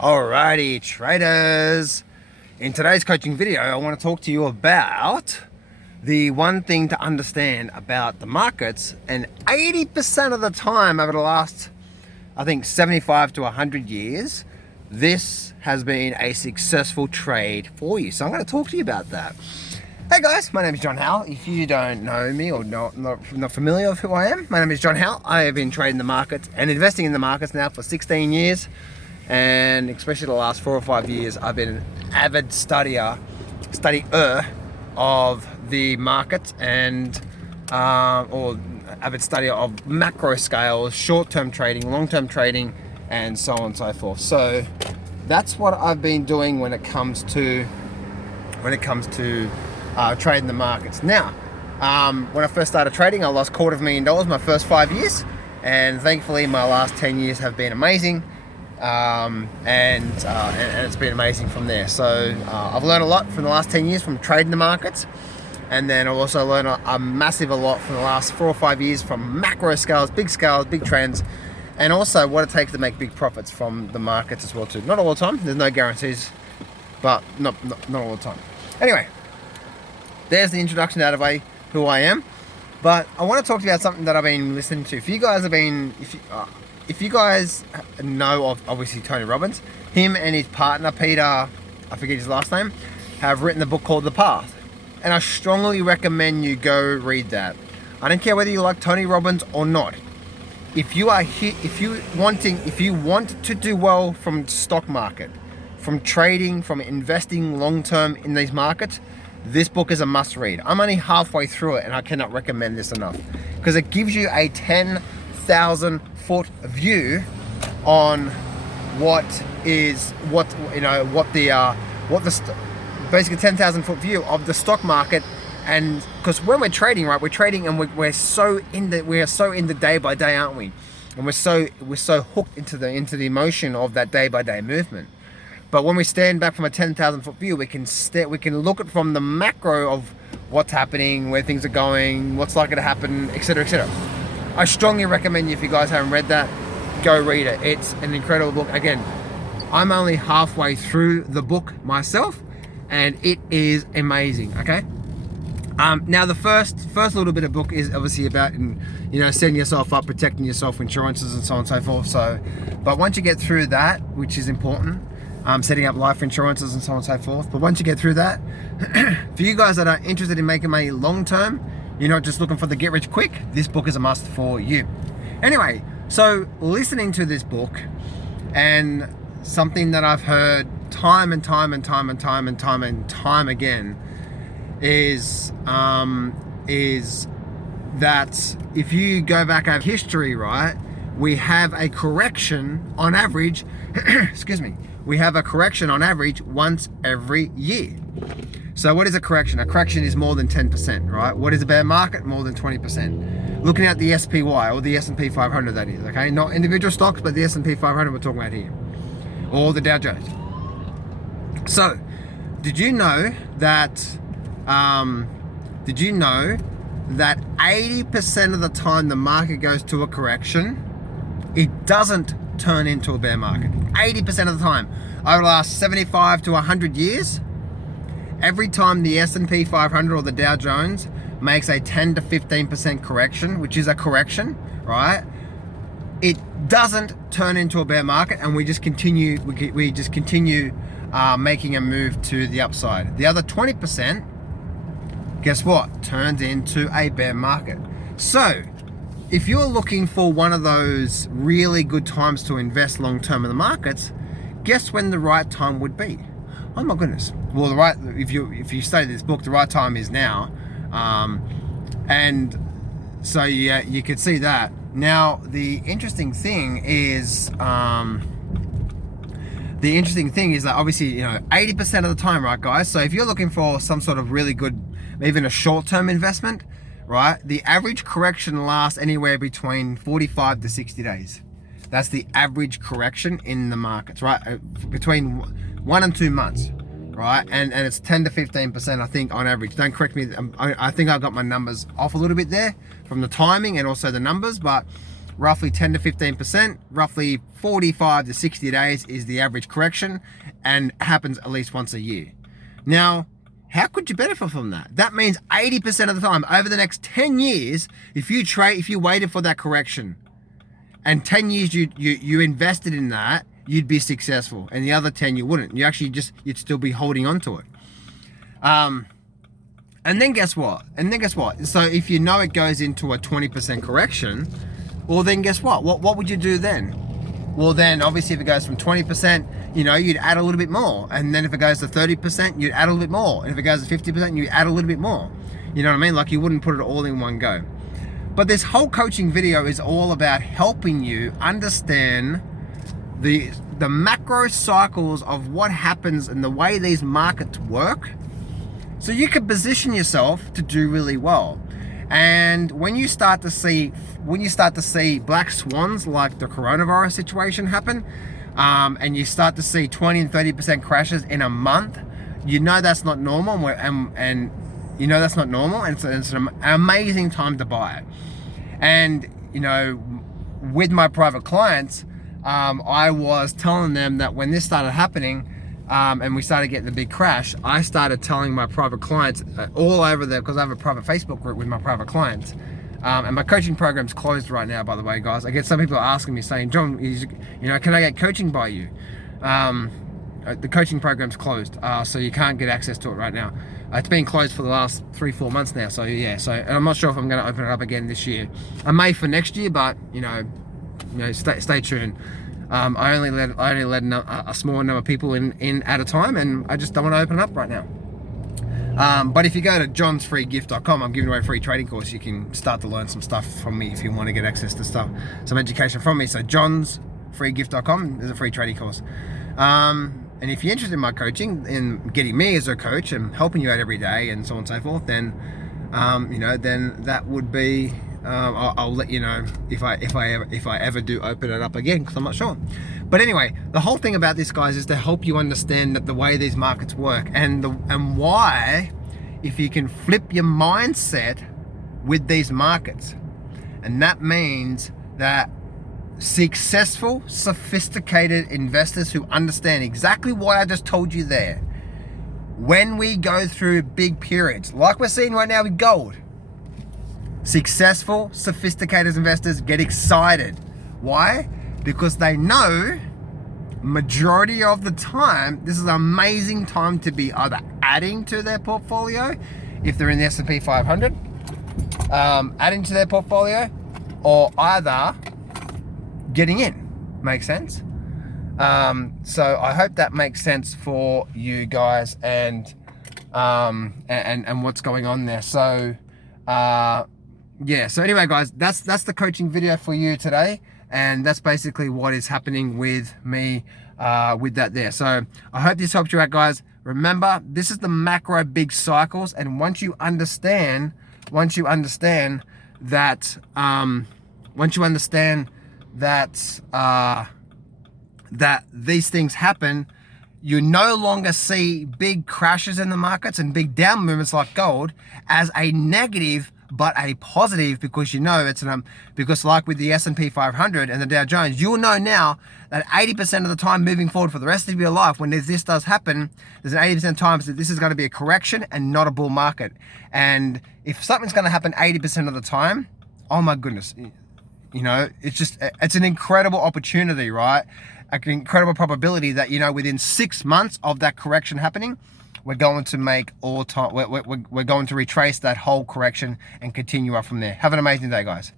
Alrighty, traders. In today's coaching video, I want to talk to you about the one thing to understand about the markets. And 80% of the time over the last, I think 75 to 100 years, this has been a successful trade for you. So I'm going to talk to you about that. Hey guys, my name is John Howell. If you don't know me or not familiar with who I am, my name is John Howell. I have been trading the markets and investing in the markets now for 16 years. And especially the last 4 or 5 years, I've been an avid studier of the market and or avid studier of macro scales, short-term trading, long-term trading, and so on and so forth. So that's what I've been doing when it comes to trading the markets. Now, when I first started trading, I lost $250,000 my first 5 years, and thankfully my last 10 years have been amazing. And it's been amazing from there. So I've learned a lot from the last 10 years from trading the markets, and then I've also learned a massive lot from the last 4 or 5 years from macro scales, big trends, and also what it takes to make big profits from the markets as well too. Not all the time, there's no guarantees, but not all the time. Anyway, there's the introduction out of the way, who I am. But I want to talk to you about something that I've been listening to. If you guys know of, obviously, Tony Robbins, him and his partner, Peter, I forget his last name, have written a book called The Path. And I strongly recommend you go read that. I don't care whether you like Tony Robbins or not. If you want to do well from stock market, from trading, from investing long-term in these markets, this book is a must read. I'm only halfway through it and I cannot recommend this enough, because it gives you a 10,000-foot view on basically 10,000-foot view of the stock market. And because when we're trading, right, we're trading and we are so in the day by day, aren't we? And we're so hooked into the emotion of that day by day movement. But when we stand back from a 10,000-foot view, we can look at from the macro of what's happening, where things are going, what's likely to happen, etc., etc. I strongly recommend you, if you guys haven't read that, go read it. It's an incredible book. Again, I'm only halfway through the book myself, and it is amazing. Okay. Now the first little bit of book is obviously about, setting yourself up, protecting yourself, insurances, and so on and so forth. So, but once you get through that, which is important, setting up life insurances and so on and so forth. But once you get through that, for you guys that are interested in making money long term, you're not just looking for the get rich quick, this book is a must for you. Anyway, so listening to this book, and something that I've heard time and time again is that if you go back over history, right, we have a correction on average, excuse me, we have a correction on average once every year. So what is a correction? A correction is more than 10%, right? What is a bear market? More than 20%. Looking at the SPY, or the S&P 500, that is, okay? Not individual stocks, but the S&P 500 we're talking about here. Or the Dow Jones. So, did you know that 80% of the time the market goes to a correction, it doesn't turn into a bear market? 80% of the time. Over the last 75 to 100 years, every time the S&P 500 or the Dow Jones makes a 10 to 15% correction, which is a correction, right? It doesn't turn into a bear market, and we just continue making a move to the upside. The other 20%, guess what? Turns into a bear market. So, if you're looking for one of those really good times to invest long term in the markets, guess when the right time would be? Oh my goodness. Well, if you study this book, the right time is now. And so yeah, you could see that. Now the interesting thing is that obviously 80% of the time, right, guys? So if you're looking for some sort of really good, even a short-term investment, right, the average correction lasts anywhere between 45 to 60 days. That's the average correction in the markets, right? Between 1 and 2 months, right? And it's 10 to 15%, I think, on average. Don't correct me. I think I got my numbers off a little bit there from the timing and also the numbers, but roughly 10 to 15%, roughly 45 to 60 days is the average correction, and happens at least once a year. Now, how could you benefit from that? That means 80% of the time over the next 10 years, if you waited for that correction and 10 years you invested in that, you'd be successful. And the other 10 you wouldn't. You'd still be holding on to it. And then guess what? So if you know it goes into a 20% correction, well then guess what? What would you do then? Well then, obviously if it goes from 20%, you'd add a little bit more. And then if it goes to 30%, you'd add a little bit more. And if it goes to 50%, you add a little bit more. You know what I mean? Like you wouldn't put it all in one go. But this whole coaching video is all about helping you understand the macro cycles of what happens and the way these markets work, so you can position yourself to do really well. And when you start to see black swans like the coronavirus situation happen, and you start to see 20 and 30% crashes in a month, that's not normal, and that's not normal, and it's an amazing time to buy it. And with my private clients, I was telling them that when this started happening, and we started getting the big crash, I started telling my private clients all over there, because I have a private Facebook group with my private clients, and my coaching program's closed right now, by the way, guys. I get some people asking me saying, John, can I get coaching by you? The coaching program's closed, so you can't get access to it right now. It's been closed for the last 3-4 months now, so yeah. So and I'm not sure if I'm going to open it up again this year. I may for next year, but stay tuned. I only let a small number of people in at a time, and I just don't want to open it up right now. But if you go to johnsfreegift.com, I'm giving away a free trading course. You can start to learn some stuff from me if you want to get access to some education from me. So johnsfreegift.com is a free trading course. And if you're interested in my coaching, in getting me as a coach and helping you out every day and so on and so forth, then then that would be, I'll let you know if I ever do open it up again, because I'm not sure. But anyway, the whole thing about this, guys, is to help you understand that the way these markets work, and why, if you can flip your mindset with these markets, and that means that successful, sophisticated investors who understand exactly what I just told you there, when we go through big periods like we're seeing right now with gold, successful, sophisticated investors get excited. Why? Because they know majority of the time this is an amazing time to be either adding to their portfolio if they're in the S&P 500, adding to their portfolio, or either getting in. Makes sense? So I hope that makes sense for you guys, and what's going on there. So yeah, so anyway, guys, that's the coaching video for you today, and that's basically what is happening with me with that there. So I hope this helped you out, guys. Remember, this is the macro big cycles, and once you understand that that these things happen, you no longer see big crashes in the markets and big down movements like gold as a negative, but a positive, because because like with the S&P 500 and the Dow Jones, you'll know now that 80% of the time moving forward for the rest of your life, when this does happen, there's an 80% times that this is going to be a correction and not a bull market. And if something's going to happen 80% of the time, oh my goodness, it's an incredible opportunity, right? An incredible probability that, within 6 months of that correction happening, we're going to make we're going to retrace that whole correction and continue up from there. Have an amazing day, guys.